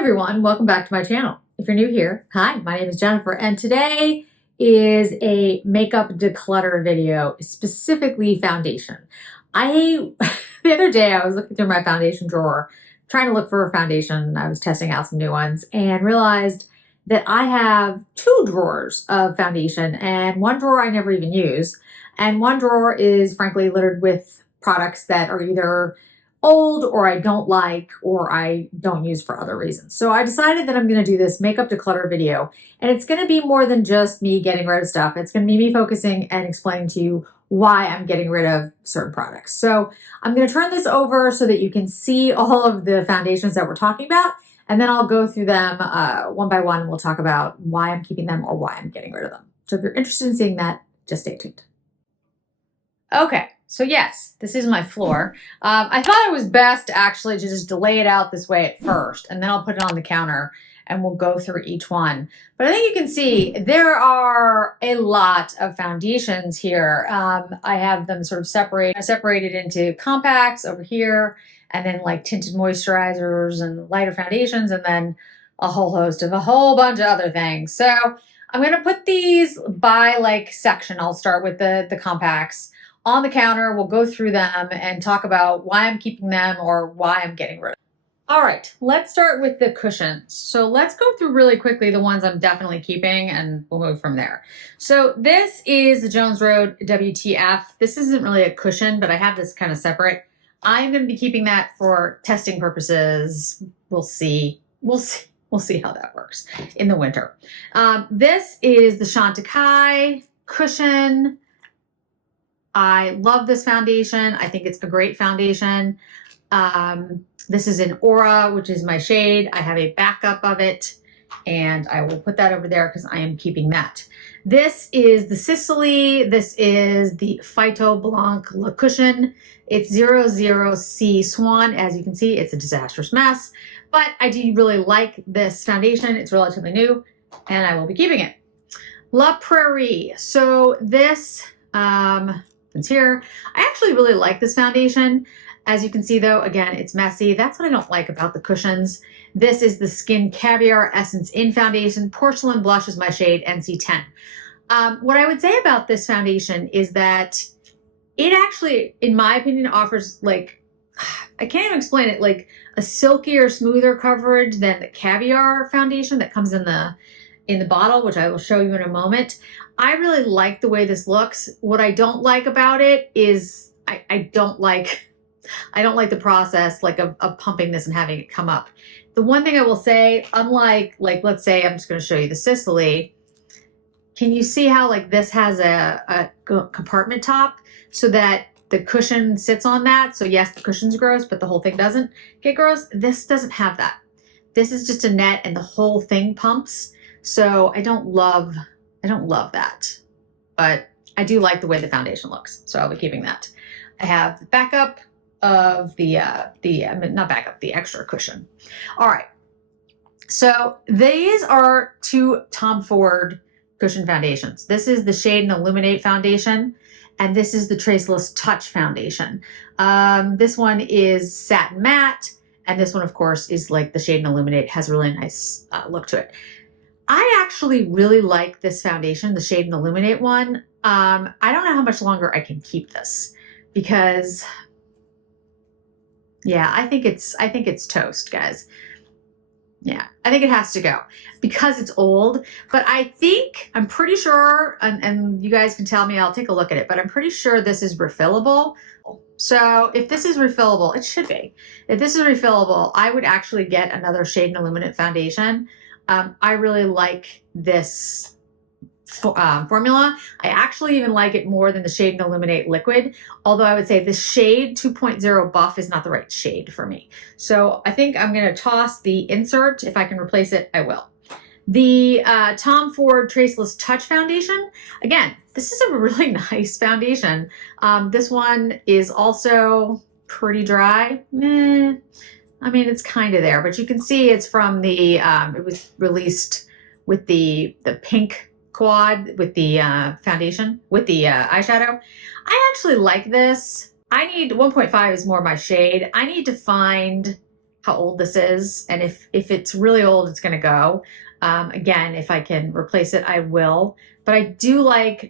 everyone, welcome back to my channel. If you're new here, hi, my name is Jennifer, and today is a makeup declutter video, specifically foundation. The other day I was looking through my foundation drawer, trying to look for a foundation. I was testing out some new ones and realized that I have two drawers of foundation, and one drawer I never even use, and one drawer is frankly littered with products that are either old or I don't like or I don't use for other reasons. So I decided that I'm going to do this makeup declutter video, and it's going to be more than just me getting rid of stuff. It's going to be me focusing and explaining to you why I'm getting rid of certain products. So I'm going to turn this over so that you can see all of the foundations that we're talking about, and then I'll go through them one by one. We'll talk about why I'm keeping them or why I'm getting rid of them. So if you're interested in seeing that, just stay tuned. Okay. So yes, this is my floor. I thought it was best actually to just lay it out this way at first, and then I'll put it on the counter and we'll go through each one. But I think you can see there are a lot of foundations here. I have them sort of separated into compacts over here, and then like tinted moisturizers and lighter foundations, and then a whole host of a whole bunch of other things. So I'm going to put these by like section. I'll start with the compacts on the counter. We'll go through them and talk about why I'm keeping them or why I'm getting rid of them. All right, let's start with the cushions. So let's go through really quickly the ones I'm definitely keeping, and we'll move from there. So this is the Jones Road WTF. This isn't really a cushion, but I have this kind of separate. I'm going to be keeping that for testing purposes. We'll see. We'll see how that works in the winter. This is the Chantecaille cushion. I love this foundation. I think it's a great foundation. This is in Aura, which is my shade. I have a backup of it, and I will put that over there because I am keeping that. This is the Sicily. This is the Phyto Blanc Le Cushion. It's 00C Swan. As you can see, it's a disastrous mess, but I do really like this foundation. It's relatively new, and I will be keeping it. La Prairie. So this, it's here. I actually really like this foundation. As you can see though, again, it's messy. That's what I don't like about the cushions. This is the Skin Caviar Essence In Foundation. Porcelain Blush is my shade, NC10. What I would say about this foundation is that it actually, in my opinion, offers like, I can't even explain it, like a silkier, smoother coverage than the Caviar foundation that comes in the bottle, which I will show you in a moment. I really like the way this looks. What I don't like about it is I don't like the process like of pumping this and having it come up. The one thing I will say, unlike like, let's say I'm just going to show you the Sicily. Can you see how like this has a compartment top so that the cushion sits on that? So yes, the cushion's gross, but the whole thing doesn't get gross. This doesn't have that. This is just a net and the whole thing pumps. So I don't love that, but I do like the way the foundation looks. So I'll be keeping that. I have the backup of the extra cushion. All right. So these are two Tom Ford cushion foundations. This is the Shade and Illuminate foundation, and this is the Traceless Touch foundation. This one is satin matte, and this one, of course, is like the Shade and Illuminate. It has a really nice look to it. I actually really like this foundation, the Shade and Illuminate one. I don't know how much longer I can keep this because, yeah, I think it's toast, guys. Yeah, I think it has to go because it's old. But I'm pretty sure, and you guys can tell me, I'll take a look at it, but I'm pretty sure this is refillable. So if this is refillable, it should be. If this is refillable, I would actually get another Shade and Illuminate foundation. I really like this formula. I actually even like it more than the Shade and Illuminate liquid, although I would say the Shade 2.0 buff is not the right shade for me. So I think I'm going to toss the insert. If I can replace it, I will. The Tom Ford Traceless Touch foundation. Again, this is a really nice foundation. This one is also pretty dry. I mean, it's kind of there, but you can see it's from the, it was released with the pink quad with the foundation, with the eyeshadow. I actually like this. I need, 1.5 is more my shade. I need to find how old this is. And if it's really old, it's going to go. Again, if I can replace it, I will. But I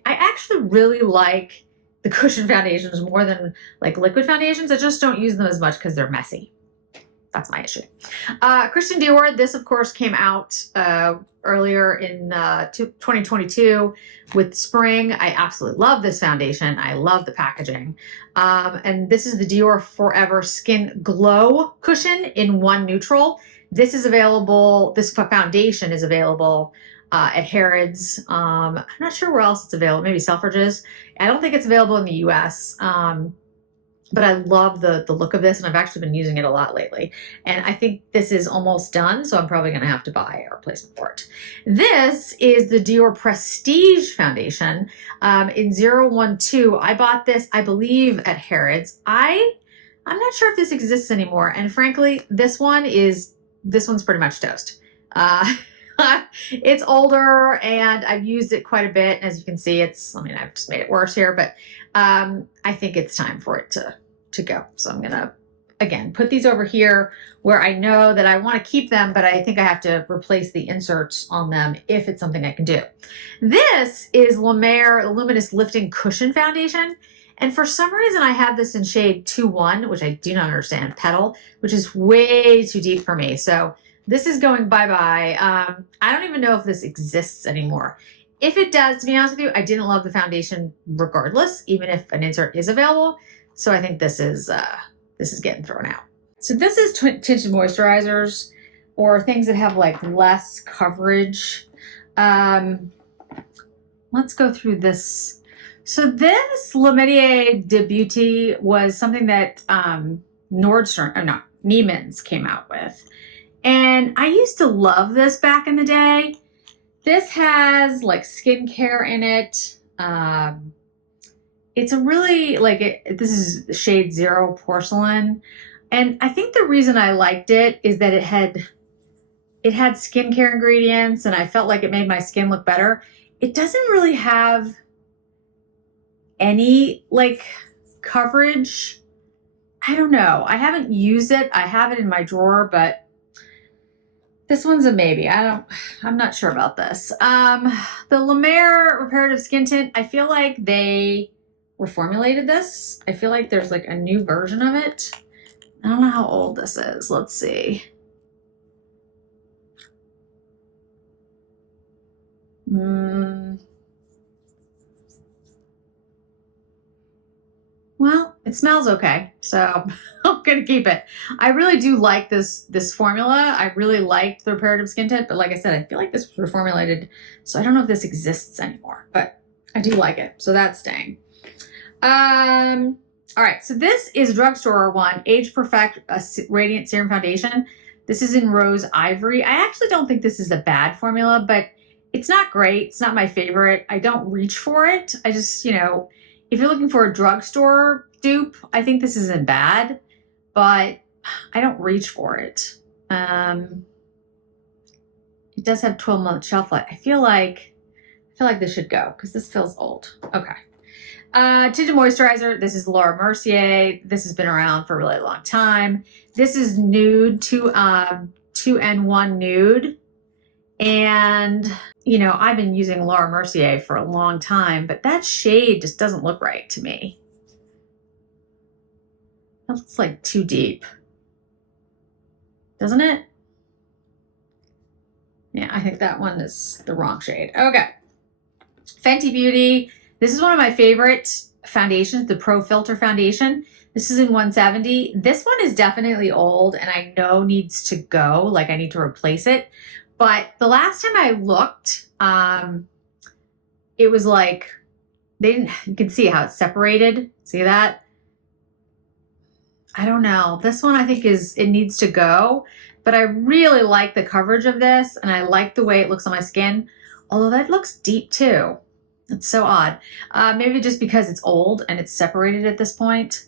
actually really like the cushion foundations more than like liquid foundations. I just don't use them as much because they're messy. That's my issue. Christian Dior, this of course came out earlier in 2022 with spring. I absolutely love this foundation. I love the packaging. And this is the Dior Forever Skin Glow Cushion in 1 neutral. This is available, this foundation is available at Harrods. I'm not sure where else it's available, maybe Selfridges. I don't think it's available in the US. But I love the look of this, and I've actually been using it a lot lately. And I think this is almost done, so I'm probably going to have to buy a replacement for it. This is the Dior Prestige Foundation in 012. I bought this, I believe, at Harrods. I'm not sure if this exists anymore, and frankly, this one's pretty much toast. It's older, and I've used it quite a bit. As you can see, I've just made it worse here, but I think it's time for it to go. So I'm gonna, again, put these over here where I know that I want to keep them, but I think I have to replace the inserts on them if it's something I can do. This is La Mer Luminous Lifting Cushion Foundation. And for some reason, I have this in shade 2-1, which I do not understand, Petal, which is way too deep for me. So this is going bye-bye. I don't even know if this exists anymore. If it does, to be honest with you, I didn't love the foundation regardless, even if an insert is available. So I think this is getting thrown out. So this is tinted moisturizers, or things that have like less coverage. Let's go through this. So this Le Métier de Beauty was something that Neiman's came out with. And I used to love this back in the day. This has like skincare in it. It's a really this is shade 0 Porcelain. And I think the reason I liked it is that it had skincare ingredients, and I felt like it made my skin look better. It doesn't really have any like coverage. I don't know. I haven't used it. I have it in my drawer, but this one's a maybe. I'm not sure about this. The La Mer Reparative Skin Tint, I feel like they reformulated this. I feel like there's like a new version of it. I don't know how old this is. Let's see. Well, it smells okay, so I'm gonna keep it. I really do like this formula. I really liked the reparative skin tint, but like I said, I feel like this was reformulated, so I don't know if this exists anymore, but I do like it, so that's staying. All right, so this is drugstore one, Age Perfect Radiant Serum Foundation. This is in Rose Ivory. I actually don't think this is a bad formula, but it's not great. It's not my favorite. I don't reach for it. I just, if you're looking for a drugstore dupe, I think this isn't bad, but I don't reach for it. It does have 12-month shelf life. I feel like this should go because this feels old. Okay. Tinted moisturizer. This is Laura Mercier. This has been around for a really long time. This is nude, 2N1 nude. And, I've been using Laura Mercier for a long time, but that shade just doesn't look right to me. That looks like too deep. Doesn't it? Yeah, I think that one is the wrong shade. Okay. Fenty Beauty. This is one of my favorite foundations, the Pro Filter Foundation. This is in 170. This one is definitely old and I know needs to go, like I need to replace it. But the last time I looked, it was like, you can see how it's separated. See that? I don't know. This one I think it needs to go, but I really like the coverage of this and I like the way it looks on my skin. Although that looks deep too. It's so odd. Maybe just because it's old and it's separated at this point.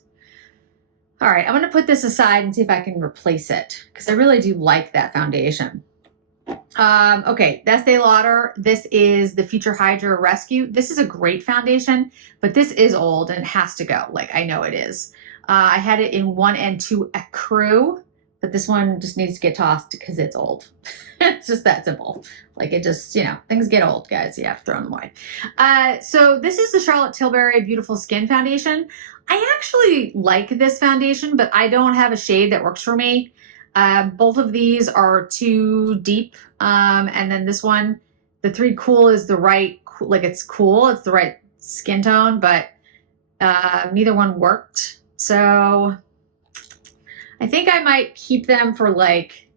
All right, I'm gonna put this aside and see if I can replace it because I really do like that foundation. Okay, Estee Lauder. This is the Future Hydra Rescue. This is a great foundation, but this is old and it has to go. Like I know it is. I had it in 1 and 2 Ecru. but this one just needs to get tossed because it's old. It's just that simple. Like it just, you know, things get old, guys. You have to throw them away. So this is the Charlotte Tilbury Beautiful Skin Foundation. I actually like this foundation, but I don't have a shade that works for me. Both of these are too deep. And then this one, the 3 Cool is the right, like it's cool. It's the right skin tone, but neither one worked. So I think I might keep them for like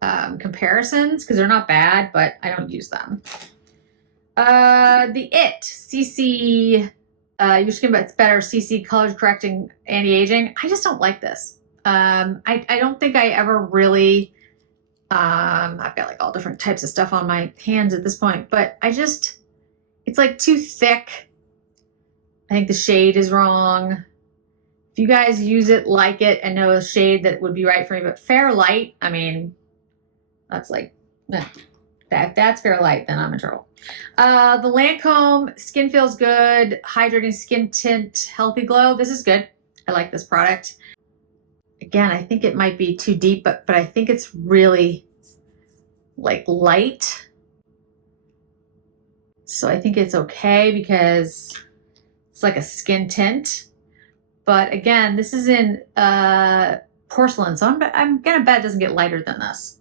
comparisons because they're not bad, but I don't use them. The It CC, Your Skin Gets Better CC Color Correcting Anti-Aging. I just don't like this. I don't think I ever really, I've got like all different types of stuff on my hands at this point, but it's like too thick. I think the shade is wrong. If you guys use it, like it, and know a shade that would be right for me, but Fair Light, I mean, that's like, if that's Fair Light, then I'm in trouble. The Lancome Skin Feels Good Hydrating Skin Tint Healthy Glow. This is good. I like this product. Again, I think it might be too deep, but I think it's really like light. So I think it's okay because it's like a skin tint. But again, this is in porcelain, so I'm gonna bet it doesn't get lighter than this.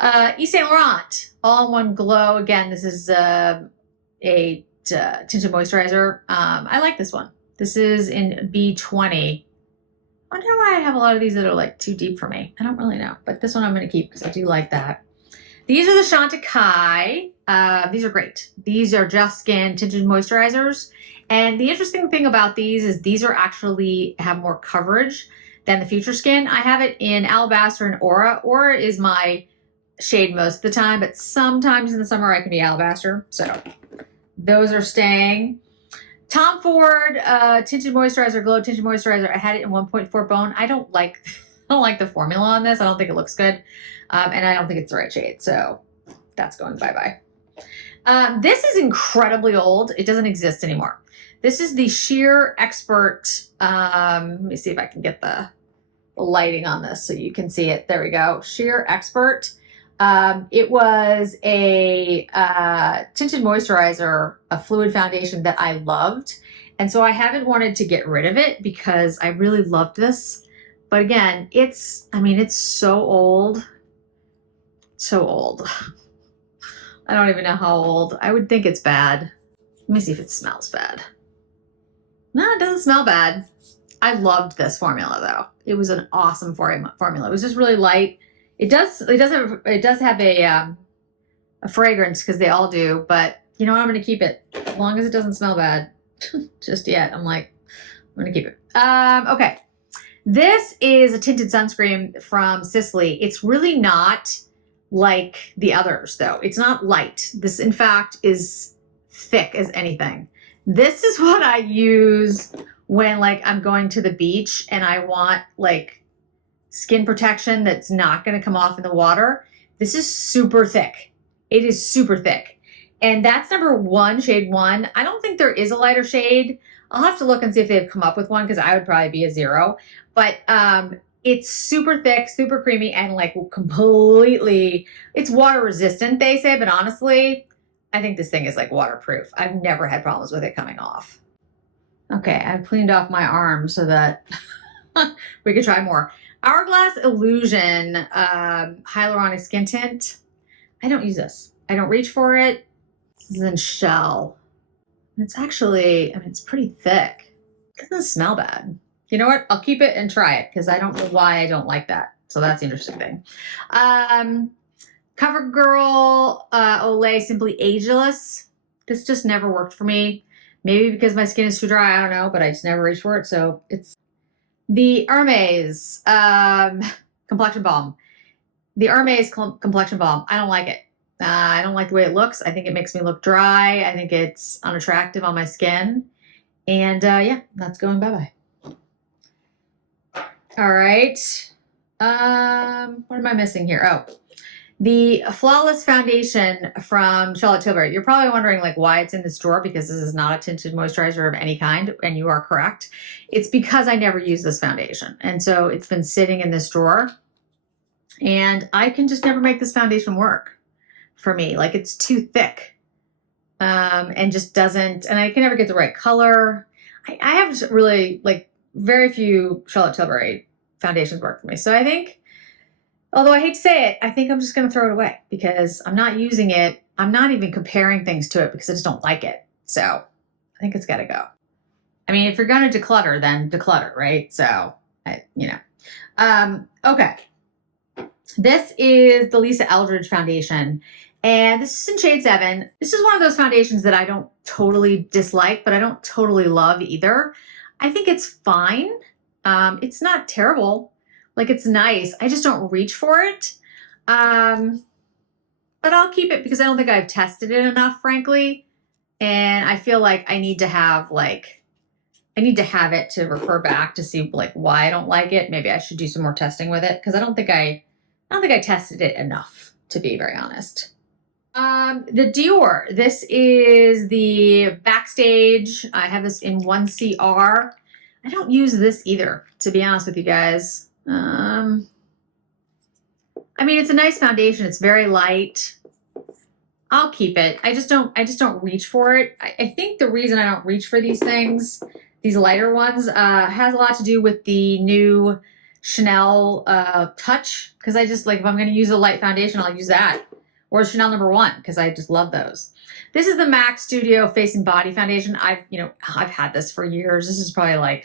Yves Saint Laurent All-in-One Glow. Again, this is a tinted moisturizer. I like this one. This is in B20. I wonder why I have a lot of these that are like too deep for me. I don't really know, but this one I'm gonna keep because I do like that. These are the Chantecaille. These are great. These are Just Skin tinted moisturizers. And the interesting thing about these is these are actually have more coverage than the Future Skin. I have it in Alabaster and Aura. Aura is my shade most of the time, but sometimes in the summer I can be Alabaster. So those are staying. Tom Ford Tinted Moisturizer, Glow Tinted Moisturizer. I had it in 1.4 bone. I don't like the formula on this. I don't think it looks good. And I don't think it's the right shade. So that's going bye-bye. This is incredibly old. It doesn't exist anymore. This is the Sheer Expert. Let me see if I can get the lighting on this so you can see it. There we go. Sheer Expert. It was a tinted moisturizer, a fluid foundation that I loved. And so I haven't wanted to get rid of it because I really loved this. But again, it's so old. So old. I don't even know how old. I would think it's bad. Let me see if it smells bad. No, it doesn't smell bad. I loved this formula though. It was an awesome formula. It was just really light. It does have a fragrance because they all do, but you know what? I'm going to keep it as long as it doesn't smell bad just yet. I'm going to keep it. Okay. This is a tinted sunscreen from Sicily. It's really not like the others though. It's not light. This in fact is thick as anything. This is what I use when like I'm going to the beach and I want like skin protection that's not going to come off in the water. This is super thick. It is super thick. And that's number 1, shade 1. I don't think there is a lighter shade. I'll have to look and see if they've come up with one because I would probably be a 0. But it's super thick, super creamy, and like completely, it's water resistant, they say, but honestly, I think this thing is like waterproof. I've never had problems with it coming off. Okay, I've cleaned off my arm so that we could try more. Hourglass Illusion Hyaluronic Skin Tint. I don't use this. I don't reach for it. This is in Shell. It's actually, it's pretty thick. It doesn't smell bad. You know what? I'll keep it and try it because I don't know why I don't like that. So that's the interesting thing. CoverGirl Olay Simply Ageless. This just never worked for me. Maybe because my skin is too dry. I don't know, but I just never reached for it. So it's the Hermes Complexion Balm. The Hermes Complexion Balm. I don't like it. I don't like the way it looks. I think it makes me look dry. I think it's unattractive on my skin. And yeah, that's going bye-bye. All right. What am I missing here? Oh, the Flawless Foundation from Charlotte Tilbury. You're probably wondering like why it's in this drawer because this is not a tinted moisturizer of any kind, and you are correct. It's because I never use this foundation. And so it's been sitting in this drawer. And I can just never make this foundation work for me. Like, it's too thick and just doesn't, and I can never get the right color. I have really, like, very few Charlotte Tilbury foundations work for me. So I think, although I hate to say it, I think I'm just going to throw it away because I'm not using it. I'm not even comparing things to it because I just don't like it. So I think it's got to go. I mean, if you're going to declutter, then declutter, right? So, okay. This is the Lisa Eldridge foundation, and this is in shade 7. This is one of those foundations that I don't totally dislike, but I don't totally love either. I think it's fine. It's not terrible. Like, it's nice. I just don't reach for it. But I'll keep it because I don't think I've tested it enough, frankly. And I feel like I need to have it to refer back to see like why I don't like it. Maybe I should do some more testing with it because I don't think I tested it enough, to be very honest. The Dior. This is the Backstage. I have this in 1CR. I don't use this either, to be honest with you guys. I mean, it's a nice foundation. It's very light. I'll keep it. I just don't reach for it. I think the reason I don't reach for these things, these lighter ones, has a lot to do with the new Chanel Touch. Because I just, like, if I'm going to use a light foundation, I'll use that. Or Chanel No. 1, because I just love those. This is the MAC Studio Face and Body Foundation. I've had this for years. This is probably like,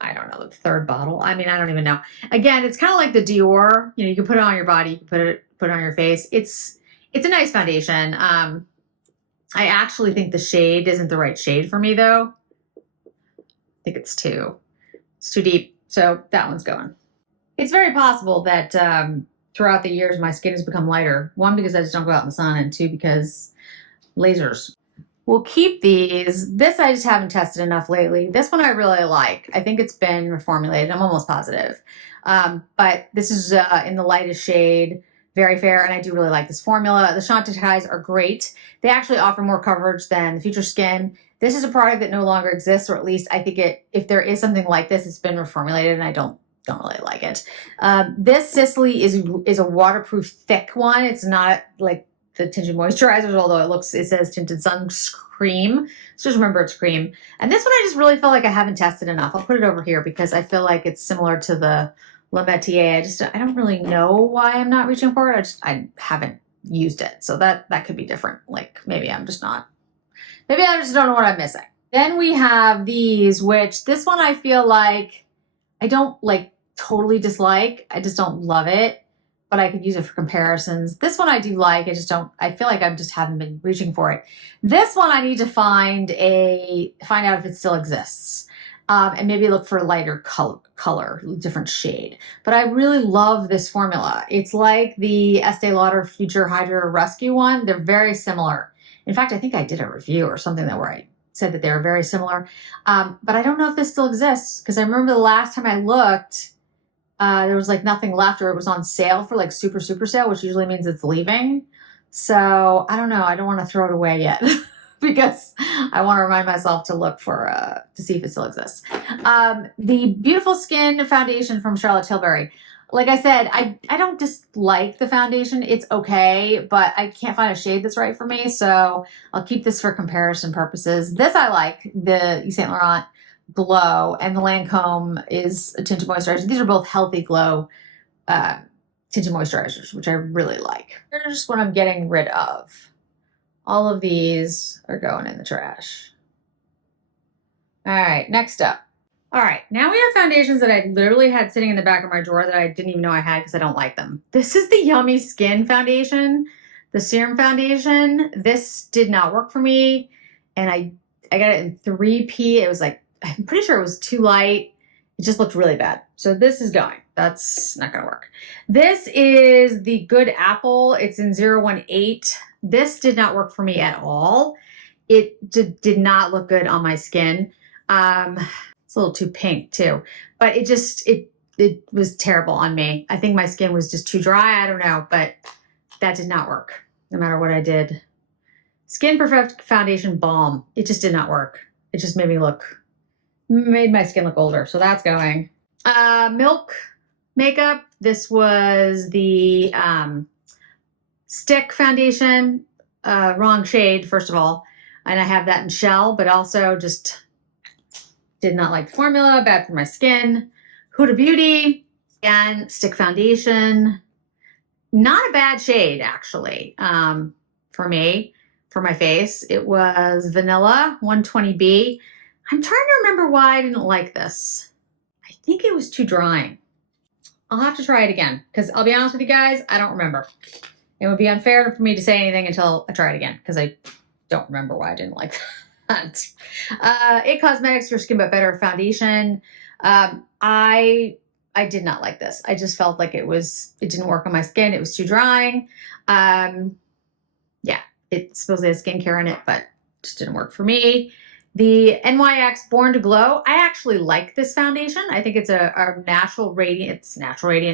I don't know, the 3rd bottle. I mean, I don't even know. Again, it's kind of like the Dior. You can put it on your body, you can put it on your face. It's a nice foundation. I actually think the shade isn't the right shade for me, though. I think it's too deep. So that one's going. It's very possible that throughout the years, my skin has become lighter. 1, because I just don't go out in the sun, and 2, because lasers. We'll keep these. This I just haven't tested enough lately. This one I really like. I think it's been reformulated. I'm almost positive. But this is in the lightest shade, very fair, and I do really like this formula. The Chantecailles are great. They actually offer more coverage than the Future Skin. This is a product that no longer exists, or at least I think if there is something like this, it's been reformulated, and I don't really like it. This Sicily is a waterproof thick one. It's not like the Tinted Moisturizers, although it says Tinted Sun Cream. So just remember it's cream. And this one I just really feel like I haven't tested enough. I'll put it over here because I feel like it's similar to the Le Métier. I don't really know why I'm not reaching for it. I haven't used it. So that could be different. Like, maybe I just don't know what I'm missing. Then we have these, which this one I feel like I don't like totally dislike. I just don't love it, but I could use it for comparisons. This one I do like. I feel like I just haven't been reaching for it. This one I need to find out if it still exists. And maybe look for a lighter color, different shade. But I really love this formula. It's like the Estee Lauder Future Hydra Rescue one. They're very similar. In fact, I think I did a review or something where I said that they were very similar. But I don't know if this still exists because I remember the last time I looked, there was like nothing left, or it was on sale for like super sale, which usually means it's leaving. So I don't know. I don't want to throw it away yet because I want to remind myself to look for, to see if it still exists. The Beautiful Skin foundation from Charlotte Tilbury. Like I said, I don't dislike the foundation. It's okay, but I can't find a shade that's right for me. So I'll keep this for comparison purposes. This I like, the Yves Saint Laurent Glow, and the Lancome is a tinted moisturizer. These are both healthy glow tinted moisturizers, which I really like. They're just what I'm getting rid of. All of these are going in the trash. All right, next up. All right, now we have foundations that I literally had sitting in the back of my drawer that I didn't even know I had because I don't like them. This is the Yummy Skin foundation, the serum foundation. This did not work for me, and I got it in 3P. It was like, I'm pretty sure it was too light. It just looked really bad. So this is going. That's not going to work. This is the Good Apple. It's in 018. This did not work for me at all. It did not look good on my skin. It's a little too pink too, but it was terrible on me. I think my skin was just too dry. I don't know, but that did not work no matter what I did. Skin Perfect Foundation Balm. It just did not work. It just made my skin look older. So that's going. Milk makeup. This was the stick foundation, wrong shade, first of all. And I have that in shell, but also just did not like the formula, bad for my skin. Huda Beauty, again, stick foundation. Not a bad shade, actually, for me, for my face. It was Vanilla 120B. I'm trying to remember why I didn't like this. I think it was too drying. I'll have to try it again, because I'll be honest with you guys, I don't remember. It would be unfair for me to say anything until I try it again, because I don't remember why I didn't like that. It Cosmetics Your Skin But Better foundation. I did not like this. I just felt like it didn't work on my skin. It was too drying. Yeah, it supposedly has skincare in it, but just didn't work for me. The NYX Born to Glow. I actually like this foundation. I think it's a natural radiant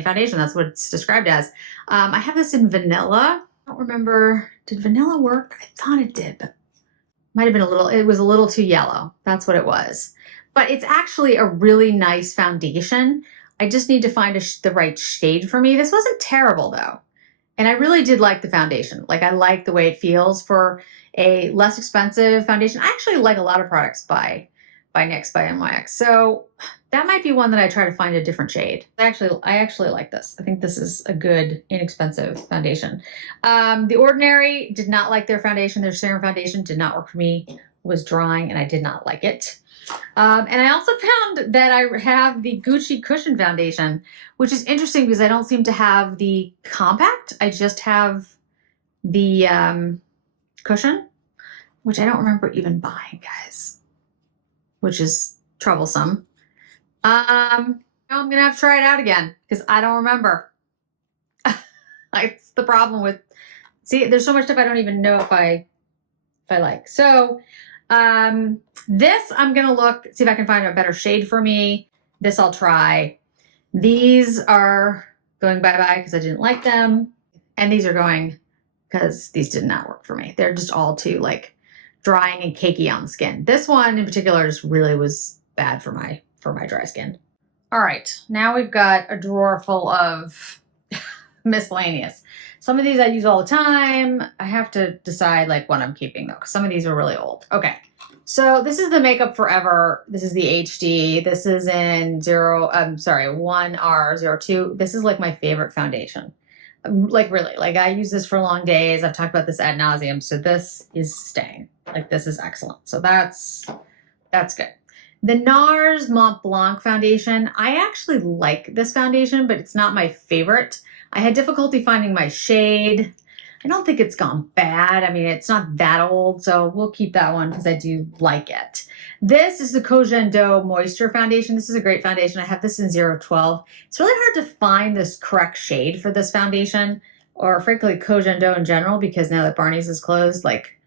foundation. That's what it's described as. I have this in vanilla. I don't remember. Did vanilla work? I thought it did, but might have been it was a little too yellow. That's what it was. But it's actually a really nice foundation. I just need to find the right shade for me. This wasn't terrible though. And I really did like the foundation. Like, I like the way it feels for a less expensive foundation. I actually like a lot of products by NYX, by NYX. So that might be one that I try to find a different shade. I actually like this. I think this is a good, inexpensive foundation. The Ordinary, did not like their foundation. Their serum foundation did not work for me. It was drying and I did not like it. And I also found that I have the Gucci Cushion Foundation, which is interesting because I don't seem to have the compact. I just have the cushion, which I don't remember even buying, guys, which is troublesome. I'm going to have to try it out again because I don't remember. It's the problem with, see, there's so much stuff I don't even know if I like. So, this I'm going to see if I can find a better shade for me. This I'll try. These are going bye-bye because I didn't like them. And these are going because these did not work for me. They're just all too like drying and cakey on the skin. This one in particular just really was bad for my dry skin. All right, now we've got a drawer full of miscellaneous. Some of these I use all the time. I have to decide like what I'm keeping though, because some of these are really old. Okay, so this is the Makeup Forever. This is the HD. This is in 1R02. This is like my favorite foundation. Like really, like I use this for long days. I've talked about this ad nauseum. So this is staying. Like this is excellent. So that's good. The NARS Mont Blanc foundation. I actually like this foundation, but it's not my favorite. I had difficulty finding my shade. I don't think it's gone bad. I mean, it's not that old, so we'll keep that one because I do like it. This is the Kojendo Moisture Foundation. This is a great foundation. I have this in 012. It's really hard to find this correct shade for this foundation, or frankly, Kojendo in general, because now that Barney's is closed, like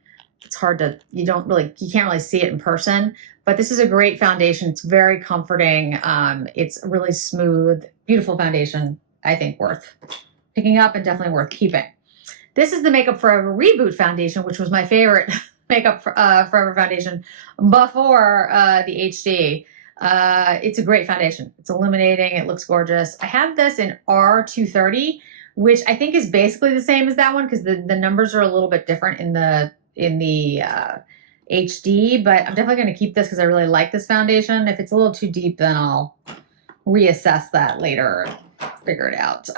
it's hard to, you can't really see it in person. But this is a great foundation. It's very comforting. It's really smooth, beautiful foundation. I think worth picking up and definitely worth keeping. This is the Makeup Forever Reboot Foundation, which was my favorite Makeup Forever foundation before the HD. It's a great foundation. It's illuminating. It looks gorgeous. I have this in R230, which I think is basically the same as that one because the numbers are a little bit different in the HD, but I'm definitely going to keep this because I really like this foundation. If it's a little too deep, then I'll reassess that later, figure it out.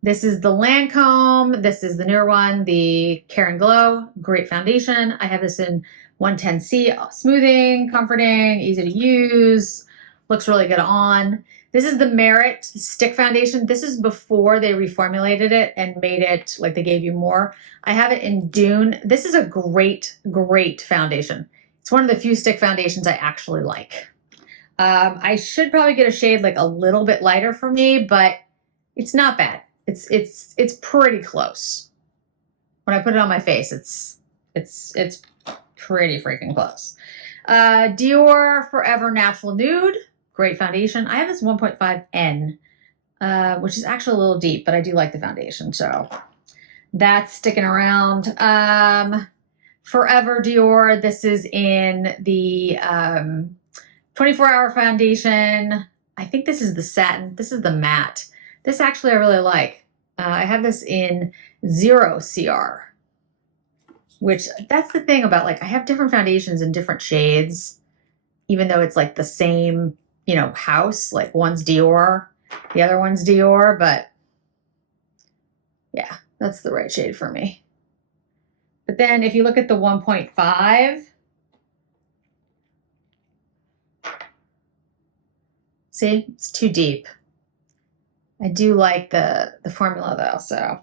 This is the Lancome. This is the newer one, the Care and Glow. Great foundation. I have this in 110C. Smoothing, comforting, easy to use. Looks really good on. This is the Merit Stick Foundation. This is before they reformulated it and made it like they gave you more. I have it in Dune. This is a great, great foundation. It's one of the few stick foundations I actually like. I should probably get a shade like a little bit lighter for me, but it's not bad. It's pretty close. When I put it on my face, it's pretty freaking close. Dior Forever Natural Nude, great foundation. I have this 1.5N, which is actually a little deep, but I do like the foundation, so that's sticking around. Forever Dior, this is in the 24-hour foundation. I think this is the satin. This is the matte. This actually I really like. I have this in 0 CR, which that's the thing about, like, I have different foundations in different shades, even though it's like the same, you know, house, like one's Dior, the other one's Dior, but yeah, that's the right shade for me. But then if you look at the 1.5, see, it's too deep. I do like the formula though, so I'm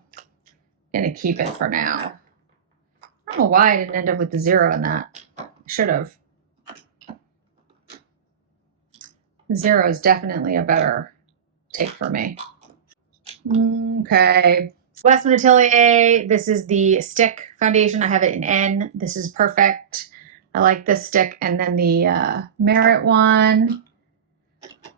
gonna keep it for now. I don't know why I didn't end up with the 0 in that. I should have. 0 is definitely a better take for me. Okay. Westman Atelier, this is the stick foundation. I have it in N. This is perfect. I like this stick. And then the Merit one.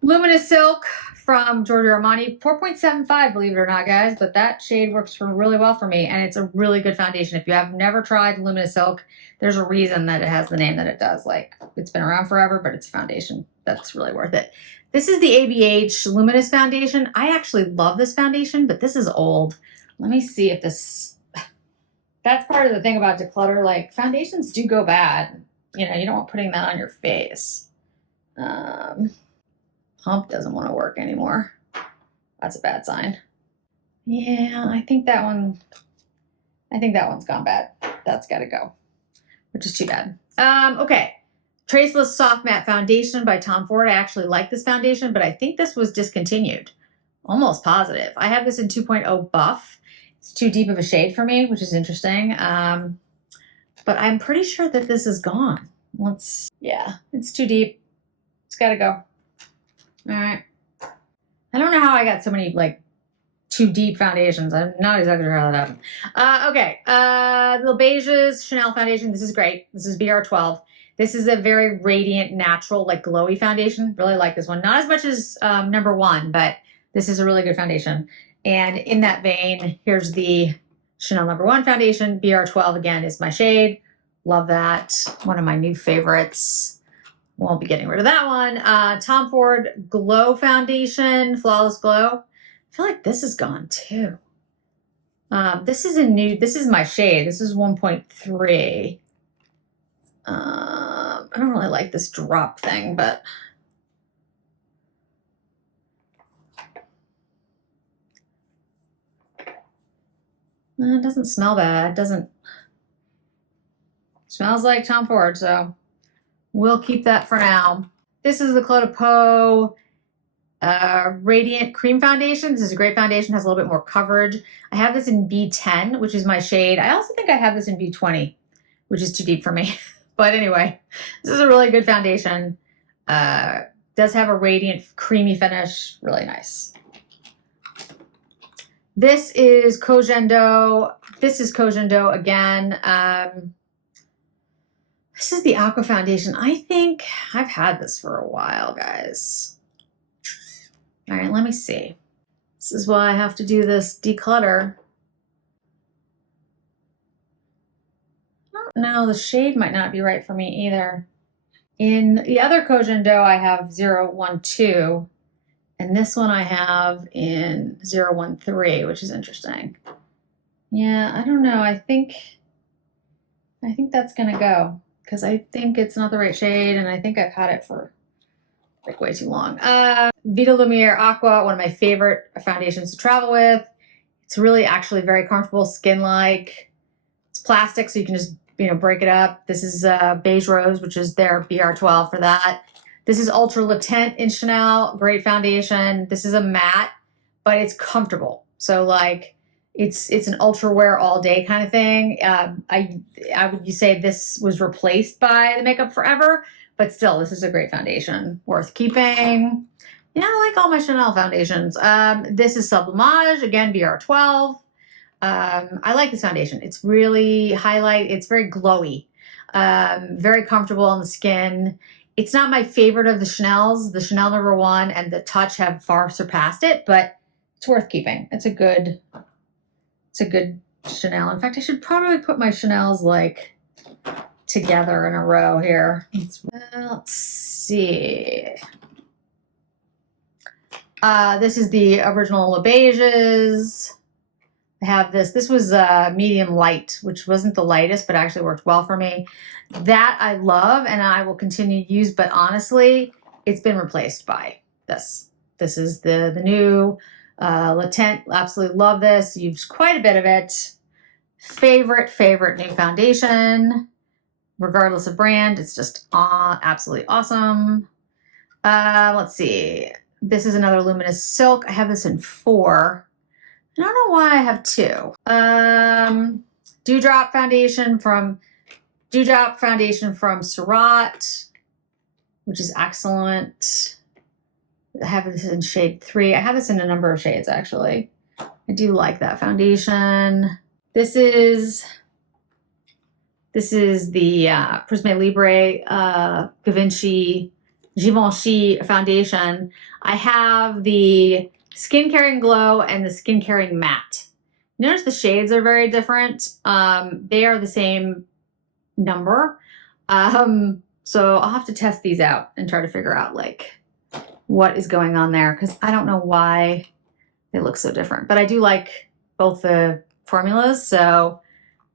Luminous Silk from Giorgio Armani. 4.75, believe it or not, guys. But that shade works really well for me. And it's a really good foundation. If you have never tried Luminous Silk, there's a reason that it has the name that it does. Like, it's been around forever, but it's a foundation that's really worth it. This is the ABH Luminous Foundation. I actually love this foundation, but this is old. Let me see if this... That's part of the thing about Declutter. Like, foundations do go bad. You know, you don't want putting that on your face. Pump doesn't want to work anymore. That's a bad sign. Yeah, I think that one's gone bad. That's got to go, which is too bad. Okay. Traceless Soft Matte Foundation by Tom Ford. I actually like this foundation, but I think this was discontinued. Almost positive. I have this in 2.0 Buff. It's too deep of a shade for me, which is interesting. But I'm pretty sure that this is gone. Yeah, it's too deep. It's got to go. All right. I don't know how I got so many, like, too deep foundations. I'm not exactly sure how that happened. Okay. The Beiges Chanel foundation. This is great. This is BR12. This is a very radiant, natural, like, glowy foundation. Really like this one. Not as much as number 1, but this is a really good foundation. And in that vein, here's the Chanel number 1 foundation. BR12, again, is my shade. Love that. One of my new favorites. Won't be getting rid of that one. Tom Ford Glow Foundation, Flawless Glow. I feel like this is gone too. This is my shade. This is 1.3. I don't really like this drop thing, but it doesn't smell bad. It doesn't. Smells like Tom Ford, so we'll keep that for now. This is the Clos de Peau Radiant Cream Foundation. This is a great foundation, has a little bit more coverage. I have this in B10, which is my shade. I also think I have this in B20, which is too deep for me. But anyway, this is a really good foundation. Does have a radiant, creamy finish. Really nice. This is Cogendo. This is Cogendo again. This is the Aqua Foundation. I think I've had this for a while, guys. All right, let me see. This is why I have to do this declutter. No, the shade might not be right for me either. In the other Cogendo, I have 012, and this one I have in 013, which is interesting. Yeah, I don't know. I think that's gonna go, because I think it's not the right shade, and I think I've had it for like way too long. Vita Lumiere Aqua, one of my favorite foundations to travel with. It's really actually very comfortable, skin-like. It's plastic, so you can just, you know, break it up. This is Beige Rose, which is their BR12 for that. This is Ultra Latent in Chanel, great foundation. This is a matte, but it's comfortable. So like, it's an ultra wear all day kind of thing. I would say this was replaced by the Makeup Forever, but still, this is a great foundation, worth keeping. Yeah, I like all my Chanel foundations. This is Sublimage, again, BR12. I like this foundation. It's really it's very glowy, very comfortable on the skin. It's not my favorite of the Chanels. The Chanel number 1 and the Touch have far surpassed it, but it's worth keeping. It's a good Chanel. In fact, I should probably put my Chanels like together in a row here. Let's see. This is the original Le Beiges. I have this. This was medium light, which wasn't the lightest, but actually worked well for me. That I love and I will continue to use, but honestly, it's been replaced by this. This is the new Le Tint. Absolutely love this. Used quite a bit of it. Favorite new foundation, regardless of brand. It's just absolutely awesome. Let's see. This is another Luminous Silk. I have this in 4. I don't know why I have 2. Dewdrop foundation from Curate, which is excellent. I have this in shade 3. I have this in a number of shades actually. I do like that foundation. This is the Prisme Libre Givenchy foundation. I have the Skin Caring Glow and the Skin Caring Matte. Notice the shades are very different. They are the same number. So I'll have to test these out and try to figure out like what is going on there because I don't know why they look so different. But I do like both the formulas, so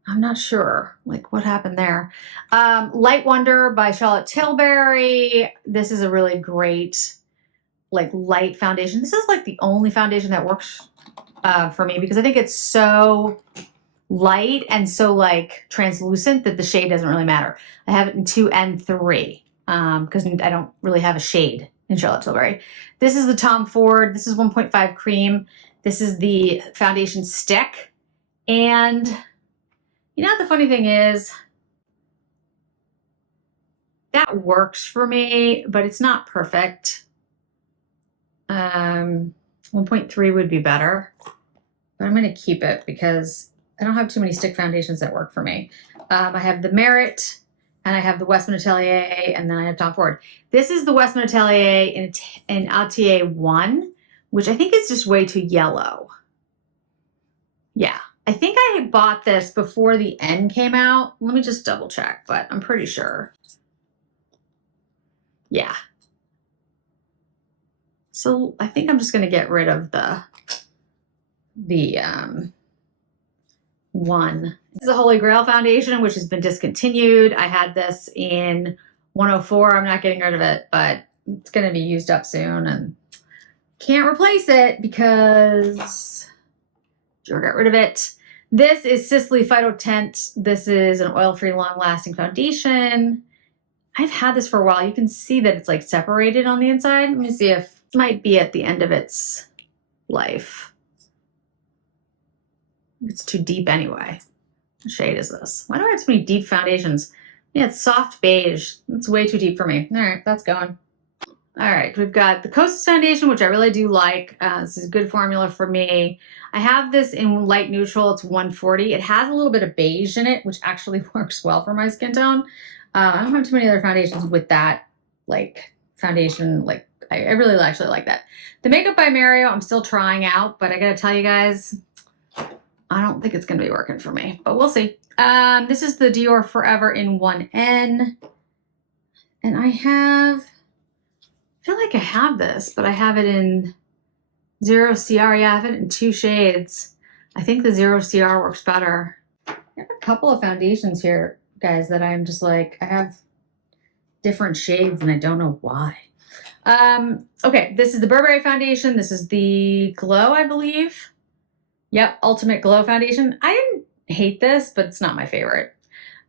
I'm not sure like what happened there. Light Wonder by Charlotte Tilbury. This is a really great like light foundation. This is like the only foundation that works for me because I think it's so light and so like translucent that the shade doesn't really matter. I have it in 2 and 3 because I don't really have a shade in Charlotte Tilbury. This is the Tom Ford. This is 1.5 cream. This is the foundation stick. And you know, the funny thing is that works for me, but it's not perfect. 1.3 would be better, but I'm going to keep it because I don't have too many stick foundations that work for me. I have the Merit and I have the Westman Atelier and then I have Tom Ford. This is the Westman Atelier in Atelier 1, which I think is just way too yellow. Yeah, I think I had bought this before the N came out. Let me just double check, but I'm pretty sure. Yeah. So I think I'm just going to get rid of the one. This is a Holy Grail foundation, which has been discontinued. I had this in 104. I'm not getting rid of it, but it's going to be used up soon and can't replace it because Joe got rid of it. This is Sicily Phyto Tint. This is an oil-free, long-lasting foundation. I've had this for a while. You can see that it's like separated on the inside. Let me see if it might be at the end of its life. It's too deep anyway. What shade is this? Why do I have so many deep foundations? Yeah, it's soft beige. It's way too deep for me. All right, that's going. All right, we've got the Kosas foundation, which I really do like. This is a good formula for me. I have this in light neutral. It's 140. It has a little bit of beige in it, which actually works well for my skin tone. I don't have too many other foundations with that like foundation. Like I really actually like that. The Makeup by Mario, I'm still trying out, but I gotta tell you guys, I don't think it's gonna be working for me, but we'll see. This is the Dior Forever in 1N. And I feel like I have this, but I have it in 0CR. Yeah, I have it in 2 shades. I think the 0CR works better. I have a couple of foundations here, guys, that I'm just like, I have different shades and I don't know why. Okay, this is the Burberry foundation. This is the Glow, I believe. Yep, Ultimate Glow foundation. I didn't hate this, but it's not my favorite.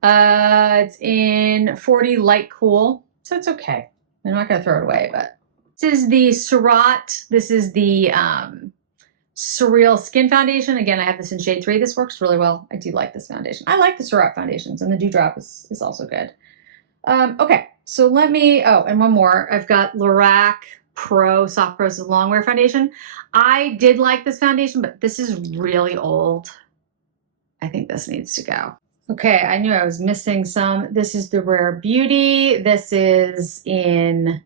It's in 40 Light Cool, so it's okay. I'm not gonna throw it away, but this is the Surratt. This is the Surreal Skin Foundation. Again, I have this in shade 3. This works really well. I do like this foundation. I like the Surratt foundations, and the Dewdrop is also good. Okay, so let me, oh, and one more. I've got Lorac Pro Soft Process Longwear Foundation. I did like this foundation, but this is really old. I think this needs to go. Okay, I knew I was missing some. This is the Rare Beauty. This is in,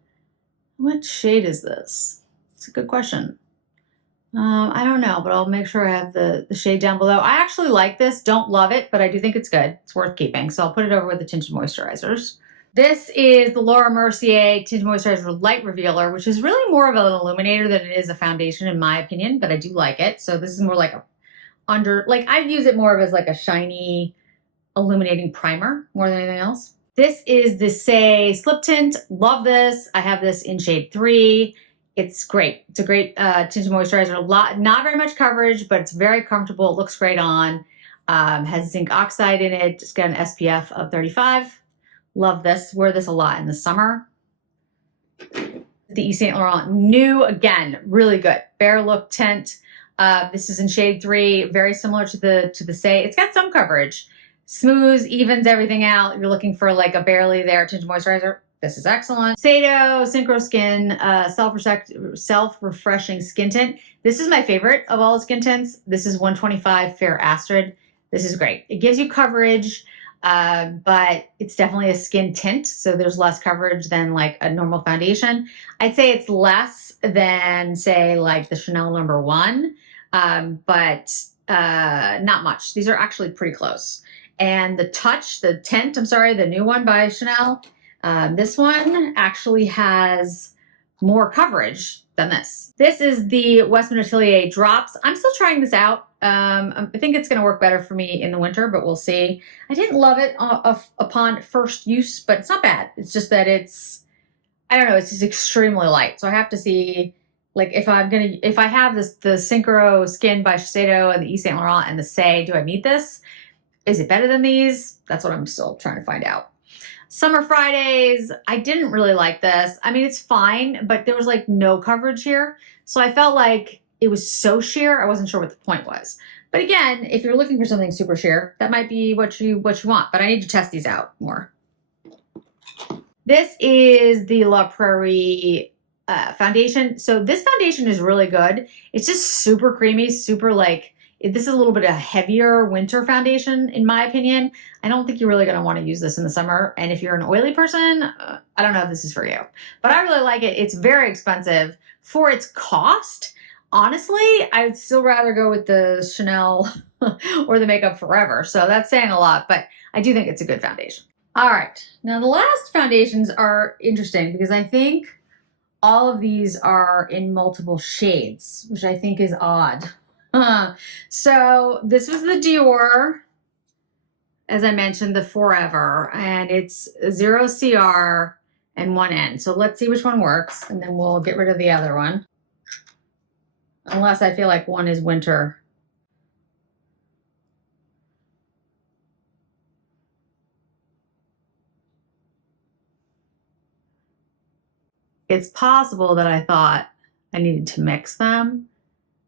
what shade is this? It's a good question. I don't know, but I'll make sure I have the shade down below. I actually like this. Don't love it, but I do think it's good. It's worth keeping. So I'll put it over with the Tinted Moisturizers. This is the Laura Mercier Tinted Moisturizer Light Revealer, which is really more of an illuminator than it is a foundation in my opinion, but I do like it. So this is more like I use it more of as like a shiny illuminating primer more than anything else. This is the Say Slip Tint. Love this. I have this in shade 3. It's great. It's a great tinted moisturizer. Not very much coverage, but it's very comfortable. It looks great on. Has zinc oxide in it. It's got an SPF of 35. Love this. Wear this a lot in the summer. The Yves Saint Laurent New, again, really good. Bare Look Tint. This is in shade 3, very similar to the Say. It's got some coverage. Smooths, evens everything out. You're looking for like a barely there tinted moisturizer. This is excellent. Sato Synchro Skin Self-Refreshing Skin Tint. This is my favorite of all the skin tints. This is 125 Fair Astrid. This is great. It gives you coverage, but it's definitely a skin tint, so there's less coverage than like a normal foundation. I'd say it's less than, say, like the Chanel No. 1, but not much. These are actually pretty close. And the tint, I'm sorry, the new one by Chanel, this one actually has more coverage than this. This is the Westman Atelier Drops. I'm still trying this out. I think it's going to work better for me in the winter, but we'll see. I didn't love it upon first use, but it's not bad. It's just that I don't know, it's just extremely light. So I have to see, like, if I have the Synchro Skin by Shiseido and the Yves Saint Laurent and the Say, do I need this? Is it better than these? That's what I'm still trying to find out. Summer Fridays, I didn't really like this. I mean, it's fine, but there was like no coverage here. So I felt like it was so sheer, I wasn't sure what the point was. But again, if you're looking for something super sheer, that might be what you want, but I need to test these out more. This is the La Prairie foundation. So this foundation is really good. It's just super creamy, super like, this is a little bit of a heavier winter foundation, in my opinion. I don't think you're really going to want to use this in the summer. And if you're an oily person, I don't know if this is for you. But I really like it. It's very expensive for its cost. Honestly, I'd still rather go with the Chanel or the Makeup Forever. So that's saying a lot, but I do think it's a good foundation. All right. Now, the last foundations are interesting because I think all of these are in multiple shades, which I think is odd. So this was the Dior, as I mentioned, the Forever, and it's 0 CR and 1N. So let's see which one works, and then we'll get rid of the other one. Unless I feel like one is winter. It's possible that I thought I needed to mix them.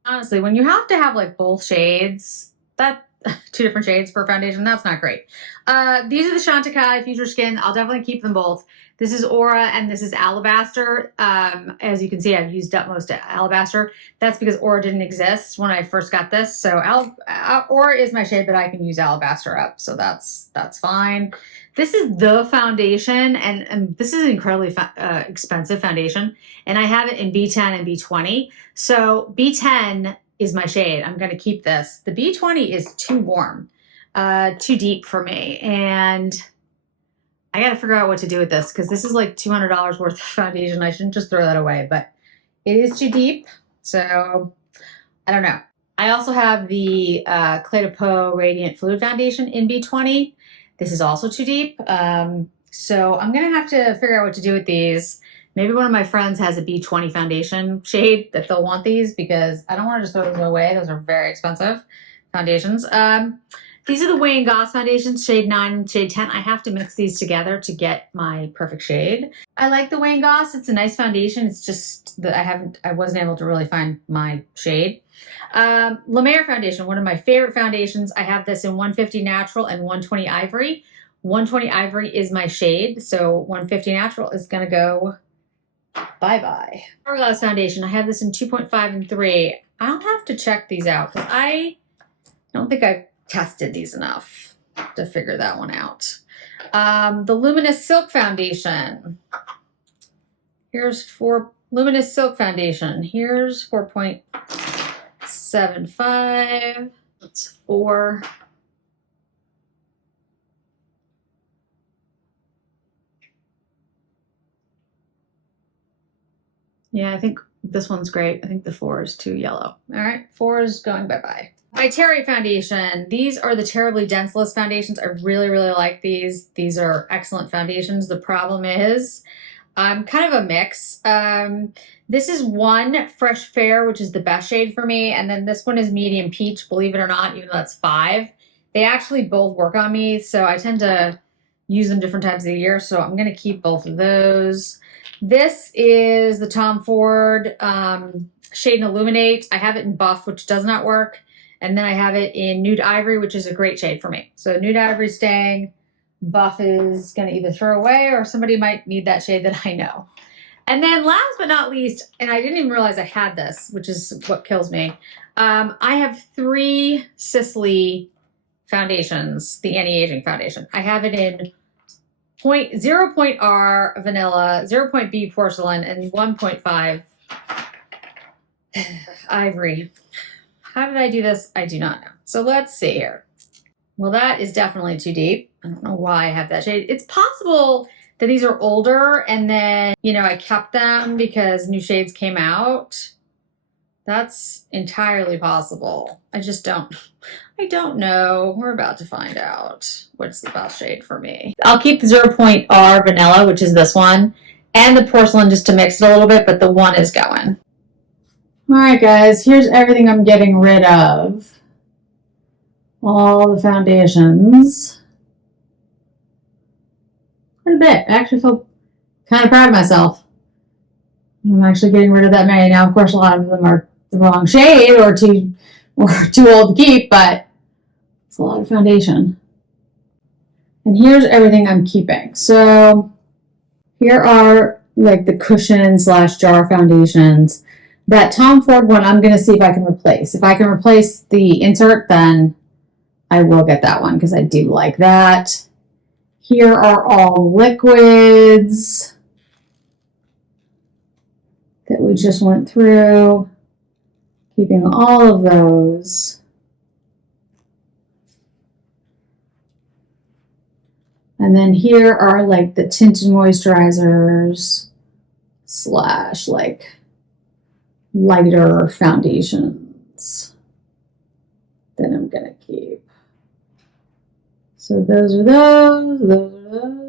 Honestly, when you have to have like both shades, two different shades for foundation, that's not great. These are the Chantecaille Future Skin. I'll definitely keep them both. This is Aura and this is Alabaster. As you can see, I've used up most Alabaster. That's because Aura didn't exist when I first got this. So Aura is my shade, but I can use Alabaster up. So that's fine. This is the foundation, and this is an incredibly expensive foundation. And I have it in B10 and B20. So B10 is my shade. I'm going to keep this. The B20 is too warm, too deep for me. And I got to figure out what to do with this because this is like $200 worth of foundation. I shouldn't just throw that away, but it is too deep. So I don't know. I also have the Clé de Peau Radiant Fluid Foundation in B20. This is also too deep. So I'm going to have to figure out what to do with these. Maybe one of my friends has a B20 foundation shade that they'll want these because I don't want to just throw those away. Those are very expensive foundations. These are the Wayne Goss foundations, shade 9 and shade 10. I have to mix these together to get my perfect shade. I like the Wayne Goss. It's a nice foundation. It's just that I wasn't able to really find my shade. La Mer foundation, one of my favorite foundations. I have this in 150 Natural and 120 Ivory. 120 Ivory is my shade, so 150 Natural is going to go bye-bye. Hourglass foundation, I have this in 2.5 and 3. I'll have to check these out because I don't think I've tested these enough to figure that one out. The Luminous Silk foundation. Here's Luminous Silk foundation. Here's 4.75. That's 4. Yeah, I think this one's great. I think the 4 is too yellow. All right, 4 is going bye-bye. My Terry foundation. These are the Terribly Denseless foundations. I really, really like these. These are excellent foundations. The problem is kind of a mix. This is one Fresh Fair, which is the best shade for me. And then this one is Medium Peach, believe it or not, even though that's 5. They actually both work on me, so I tend to use them different times of the year. So I'm going to keep both of those. This is the Tom Ford Shade and Illuminate. I have it in Buff, which does not work. And then I have it in Nude Ivory, which is a great shade for me. So Nude Ivory staying. Buff is going to either throw away or somebody might need that shade that I know. And then last but not least, and I didn't even realize I had this, which is what kills me. I have 3 Sisley foundations, the anti-aging foundation. I have it in 0.R vanilla, 0.B porcelain, and 1.5 ivory. How did I do this? I do not know. So let's see here. Well, that is definitely too deep. I don't know why I have that shade. It's possible that these are older and then, you know, I kept them because new shades came out. That's entirely possible. I don't know. We're about to find out what's the best shade for me. I'll keep the 0.R vanilla, which is this one, and the porcelain just to mix it a little bit, but the 1 is going. All right, guys, here's everything I'm getting rid of. All the foundations. Quite a bit. I actually feel kind of proud of myself. I'm actually getting rid of that many. Now, of course, a lot of them are the wrong shade or too old to keep, but it's a lot of foundation. And here's everything I'm keeping. So here are like the cushion / jar foundations. That Tom Ford one, I'm going to see if I can replace. If I can replace the insert, then I will get that one because I do like that. Here are all liquids that we just went through. Keeping all of those. And then here are like the tinted moisturizers / like lighter foundations that I'm going to keep. So those are those are those.